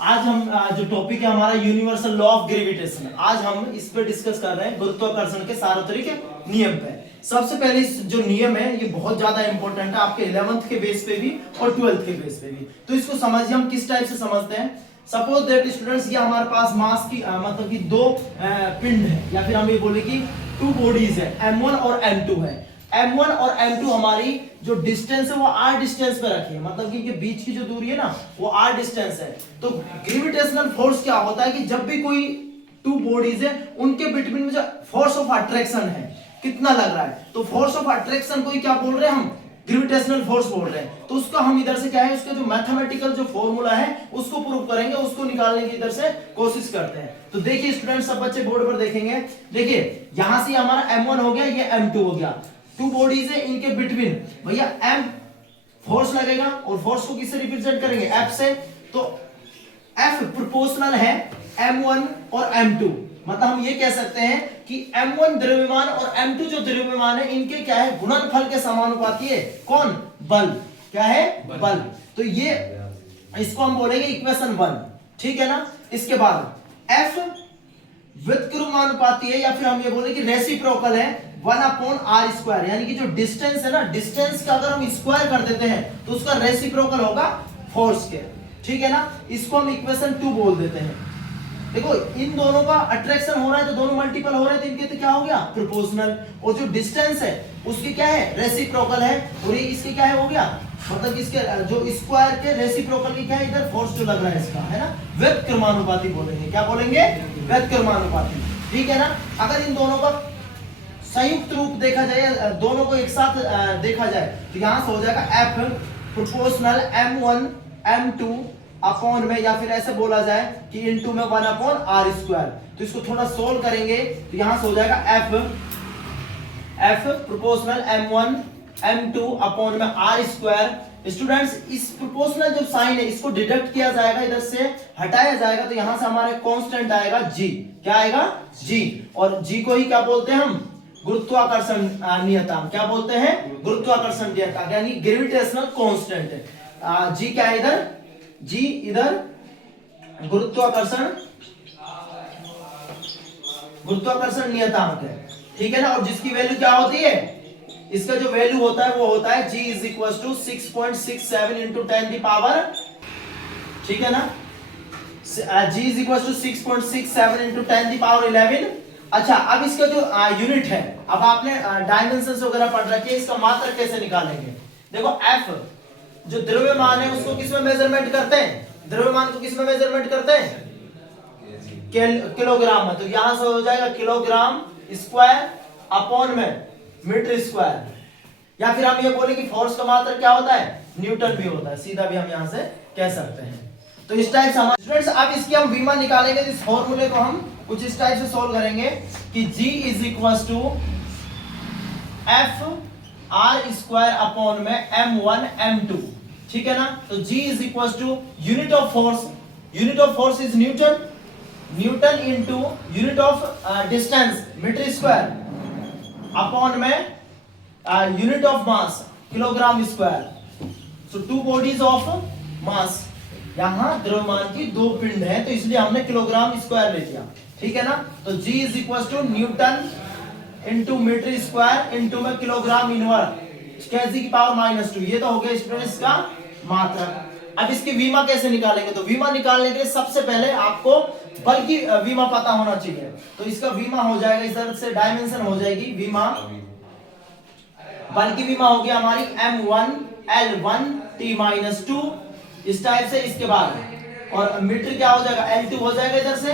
आज हम जो टॉपिक है हमारा यूनिवर्सल लॉ ऑफ ग्रेविटेशन, आज हम इस पे डिस्कस कर रहे हैं गुरुत्वाकर्षण के सार्वत्रिक नियम पे। सबसे पहले इस जो नियम है ये बहुत ज्यादा इंपॉर्टेंट है आपके 11th के बेस पे भी और 12th के बेस पे भी। तो इसको समझिए हम किस टाइप से समझते हैं। सपोज दैट स्टूडेंट्स ये हमारे पास मास की मतलब कि दो पिंड है, या फिर हम ये बोले कि टू बॉडीज है, M1 और M2 है। M1 और M2 हमारी जो डिस्टेंस है वो r डिस्टेंस पे रखी है, मतलब कि इनके बीच की जो दूरी है ना वो r डिस्टेंस है। तो ग्रेविटेशनल फोर्स क्या होता है कि जब भी कोई टू बॉडीज है उनके बिटवीन में जो फोर्स ऑफ अट्रैक्शन है कितना लग रहा है, तो फोर्स ऑफ अट्रैक्शन को ही क्या बोल रहे हैं हम, ग्रेविटेशनल फोर्स बोल रहे हैं। तो उसका हम इधर से क्या है, उसका जो मैथमेटिकल जो फॉर्मूला है उसको प्रूव करेंगे, उसको निकालने की इधर से कोशिश करते हैं। तो देखिए स्टूडेंट, सब बच्चे बोर्ड पर देखेंगे। देखिए यहां से हमारा M1 हो गया, ये M2 हो गया, टू बॉडीज है, इनके बिटवीन भैया M फोर्स लगेगा और फोर्स को किससे रिप्रेजेंट करेंगे, F से। तो F प्रोपोर्शनल है M1 और M2, मतलब हम ये कह सकते हैं कि M1 द्रव्यमान और M2 जो द्रव्यमान है इनके क्या है, गुणनफल के समानुपाती है। कौन, बल, क्या है, बल। तो ये इसको हम बोलेंगे इक्वेशन 1, ठीक है ना। इसके बाद F व्युत्क्रमानुपाती है, या फिर हम ये बोले कि रेसिप्रोकल है 1/r², यानी कि जो डिस्टेंस है ना, डिस्टेंस का अगर हम स्क्वायर कर देते हैं तो उसका रेसिप्रोकल होगा फोर्स के, ठीक है ना। इसको हम इक्वेशन 2 बोल देते हैं। देखो इन दोनों का अट्रैक्शन हो रहा है तो दोनों मल्टीपल हो रहे हैं, तो इनके तो क्या हो गया, प्रोपोर्शनल। और जो डिस्टेंस है उसकी क्या है, रेसिप्रोकल है, और ये इसके क्या है, हो गया मतलब इसके जो स्क्वायर के रेसिप्रोकल की क्या है, इधर फोर्स जो लग रहा है इसका, है ना, व्युत्क्रमानुपाती बोलेंगे। क्या बोलेंगे, व्युत्क्रमानुपाती, ठीक है ना। अगर इन दोनों का संयुक्त रूप देखा जाए, दोनों को एक साथ देखा जाए, तो यहां से हो जाएगा F proportional M1 M2 upon में, या फिर ऐसे बोला जाए कि इनटू में 1/r²। तो इसको थोड़ा सोल्व करेंगे तो यहां से हो जाएगा F proportional M1 M2 upon में r²। स्टूडेंट्स इस प्रोपोर्शनल जो साइन है इसको डिडक्ट किया जाएगा, इधर से हटाया जाएगा, तो यहां से हमारे कांस्टेंट आएगा G। क्या आएगा, G। और G को ही क्या बोलते हैं हम, गुरुत्वाकर्षण नियतांक। क्या बोलते हैं, गुरुत्वाकर्षण नियतांक, यानी ग्रेविटेशनल कांस्टेंट है। G क्या है इधर, G इधर गुरुत्वाकर्षण नियतांक है, ठीक है ना। और जिसकी वैल्यू क्या होती है, इसका जो वैल्यू होता है वो होता है G is equal to 6.67 into 10⁻, ठीक है ना। G is equal to 6.67 into 10⁻11। अच्छा, अब इसका जो यूनिट है, अब आपने डायमेंशंस वगैरह पढ़ रखी है, इसका मात्रक कैसे निकालेंगे। देखो F जो द्रव्यमान है उसको किस में मेजरमेंट करते हैं, द्रव्यमान को किस में मेजरमेंट करते हैं, किलोग्राम में। तो यहां से हो जाएगा किलोग्राम स्क्वायर अपॉन में मीटर स्क्वायर, या फिर हम ये बोले कि फोर्स का मात्रक क्या होता है, न्यूटन भी होता है, सीधा भी हम यहां से कह सकते हैं। तो इस टाइप से स्टूडेंट्स अब इसकी हम विमा निकालेंगे, इस फॉर्मूले को हम कुछ इस टाइप से सोल्व करेंगे कि G is equal to F r² upon में M1 M2, ठीक है ना। तो G is equal to unit of force is newton into unit of distance metre square upon में unit of mass kilogram square. So two bodies of mass, यहां द्रव्यमान की दो पिंड है तो इसलिए हमने किलोग्राम स्क्वायर ले लिया, ठीक है ना। तो G is equal to newton into metre square into में किलोग्राम इनवर्स केजी की पावर -2। ये तो हो गया स्टूडेंट्स का मात्रक। अब इसकी विमा कैसे निकालेंगे, तो विमा निकालने के लिए सबसे पहले आपको बल की विमा पता होना चाहिए। तो इसका विमा हो जाएगा, इस तरह से डायमेंशन हो जाएगी विमा, बल की विमा होगी हमारी M1 L1 T-2 इस टाइप से। इसके बाद और मीटर क्या हो जाएगा, L2 हो जाएगा इधर से,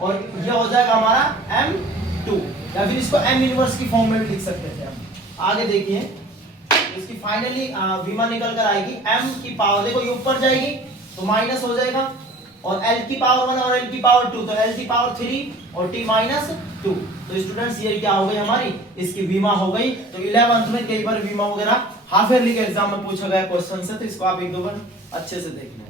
और ये हो जाएगा हमारा M2, या फिर इसको M इनवर्स की फॉर्म में भी लिख सकते थे हम। आगे देखिए इसकी फाइनली विमा निकल कर आएगी M की पावर, देखो ये ऊपर जाएगी तो माइनस हो जाएगा, और L की पावर 1 और L की पावर 2, तो L की पावर 3 और T-2। तो स्टूडेंट्स ये क्या हो गई हमारी, इसकी विमा हो गई। तो 11th में कई बार विमा वगैरह हाफ ईयरली के एग्जाम में पूछा गया क्वेश्चन से, तो इसको आप एक दो बार अच्छे से देखना।